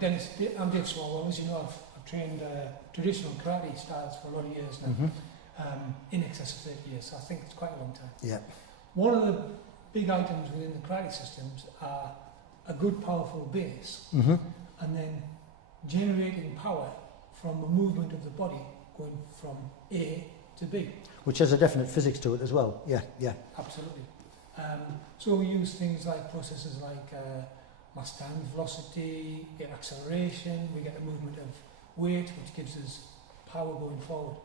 Dennis, I'm Dave Swalwell. As you know, I've trained traditional karate styles for a lot of years now, in excess of 30 years, so I think it's quite a long time. Yeah. One of the big items within the karate systems are a good powerful base, and then generating power from the movement of the body going from A to B. Which has a definite physics to it as well. Yeah, yeah. Absolutely. So we use things like processes like mass times velocity, we get acceleration, we get the movement of weight, which gives us power going forward.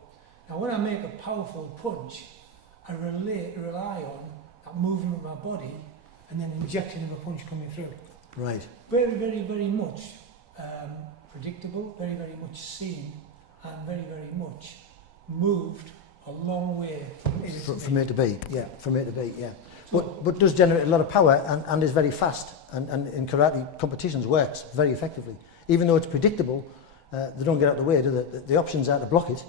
Now when I make a powerful punch, I rely on that movement of my body and then injection of a punch coming through. Right. Very, very, very much predictable, very, very much seen, and very, very much moved a long way from A to B. Yeah, from A to B, yeah. But does generate a lot of power and is very fast, and in karate competitions works very effectively. Even though it's predictable, they don't get out of the way, do they? The options are to block it.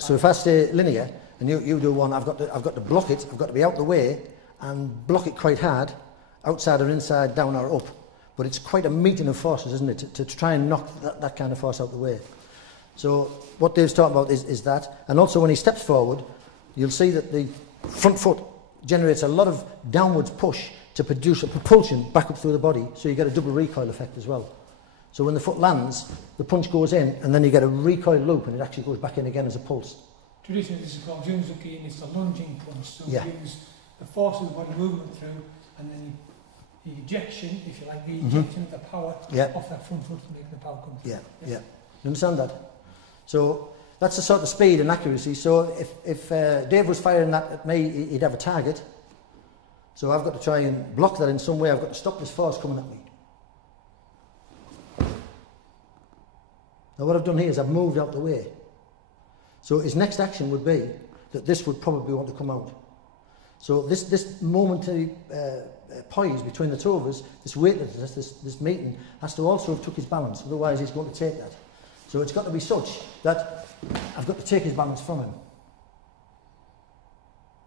So if I stay linear and you do one, I've got to block it, I've got to be out the way and block it quite hard, outside or inside, down or up. But it's quite a meeting of forces, isn't it, to try and knock that kind of force out the way. So what Dave's talking about is that, and also when he steps forward, you'll see that the front foot generates a lot of downwards push to produce a propulsion back up through the body, so you get a double recoil effect as well. So when the foot lands, the punch goes in, and then you get a recoil loop, and it actually goes back in again as a pulse. Traditionally, this is called Junzuki, and it's the lunging punch. So yeah. We use the force of the body movement through, and then the ejection, if you like, the ejection of the power off that front foot to make the power come through. Yeah, yeah. You understand that? So that's the sort of speed and accuracy. So if Dave was firing that at me, he'd have a target. So I've got to try and block that in some way. I've got to stop this force coming at me. Now what I've done here is I've moved out the way. So his next action would be that this would probably want to come out. So this momentary poise between the two of us, this weightlessness, this meeting, has to also have took his balance. Otherwise he's going to take that. So it's got to be such that I've got to take his balance from him.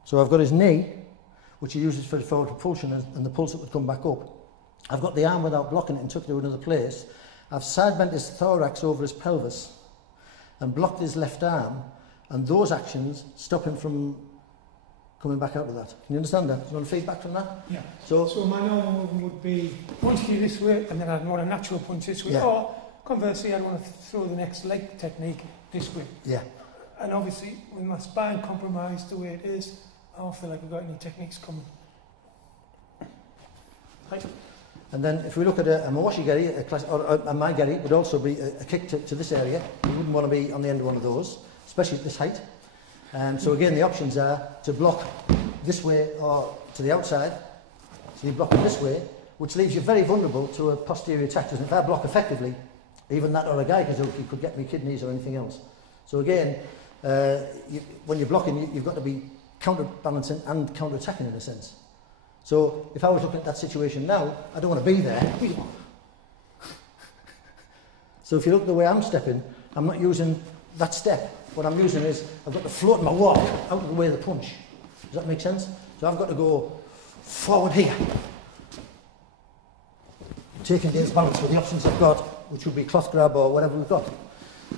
So I've got his knee, which he uses for the forward propulsion, and the pulse that would come back up. I've got the arm without blocking it and took it to another place. I've side bent his thorax over his pelvis and blocked his left arm, and those actions stop him from coming back out of that. Can you understand that? Do you want feedback from that? Yeah. So my normal movement would be punch you this way, and then I'd want a natural punch this way, or conversely, I'd want to throw the next leg technique this way. Yeah. And obviously, with my spine compromised the way it is, I don't feel like I've got any techniques coming. Right. And then if we look at a Mawashi geri, or a Mai geri, would also be a kick to this area. You wouldn't want to be on the end of one of those, especially at this height. So again, the options are to block this way or to the outside. So you block it this way, which leaves you very vulnerable to a posterior attack. Because if I block effectively, even that or a Gai Kazuki could get me kidneys or anything else. So again, when you're blocking, you've got to be counterbalancing and counter-attacking in a sense. So if I was looking at that situation now, I don't want to be there. So if you look at the way I'm stepping, I'm not using that step. What I'm using is, I've got to float my walk out of the way of the punch. Does that make sense? So I've got to go forward here, taking Dave's balance with the options I've got, which would be cloth grab or whatever we've got.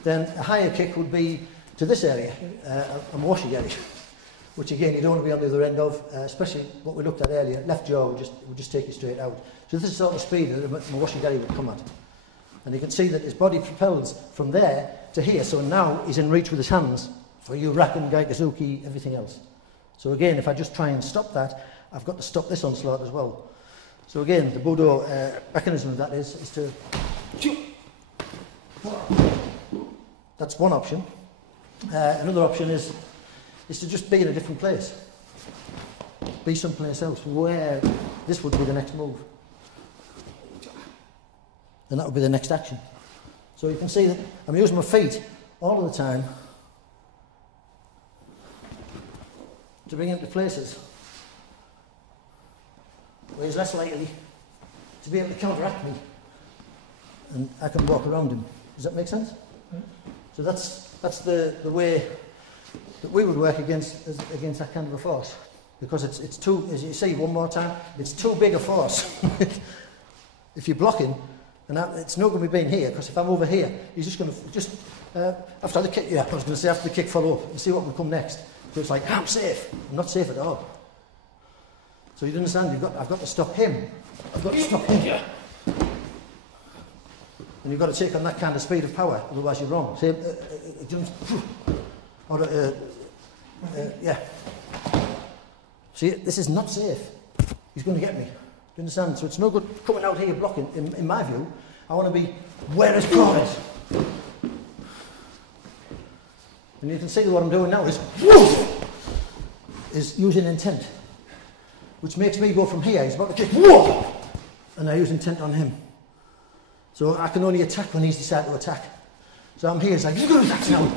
Then a higher kick would be to this area, a Mawashi geri, which again you don't want to be on the other end of, especially what we looked at earlier. Left jaw would just take you straight out. So this is the sort of speed that a Mawashi geri would come at. And you can see that his body propels from there to here, so now he's in reach with his hands for you Raken, Gai Kazuki, everything else. So again, if I just try and stop that, I've got to stop this onslaught as well. So again, the Budo mechanism of that is to... That's one option. Another option is to just be in a different place. Be someplace else where this would be the next move. And that would be the next action. So you can see that I'm using my feet all of the time to bring him to places where he's less likely to be able to counteract me, and I can walk around him. Does that make sense? Mm-hmm. So that's the way that we would work against that kind of a force, because it's too, as you see one more time, it's too big a force. If you're blocking, And it's not going to be being here, because if I'm over here, he's just going to, after the kick, yeah, I was going to say after the kick follow up, and see what will come next. So it's like, I'm safe. I'm not safe at all. So you understand, I've got to stop him. I've got to stop him. Yeah. And you've got to take on that kind of speed of power, otherwise you're wrong. See, it jumps, or, yeah. See, this is not safe. He's going to get me. Do you understand? So it's no good coming out here blocking, in my view. I want to be where his claw is. And you can see what I'm doing now is using intent, which makes me go from here, he's about to kick, and I use intent on him. So I can only attack when he's decided to attack. So I'm here, it's like, you're going to attack now.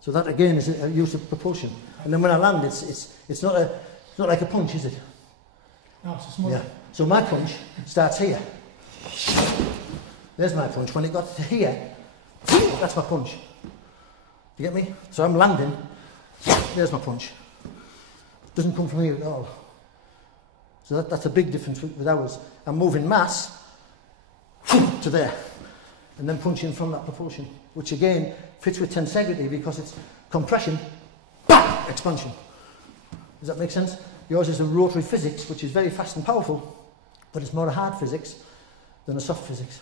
So that again is a use of propulsion. And then when I land, it's not like a punch, is it? No, it's a small. Yeah. So my punch starts here. There's my punch. When it got to here, that's my punch. You get me? So I'm landing. There's my punch. Doesn't come from here at all. So that's a big difference with ours. I'm moving mass to there, and then punching from that propulsion, which again fits with tensegrity because it's compression, expansion. Does that make sense? Yours is a rotary physics, which is very fast and powerful, but it's more a hard physics than a soft physics.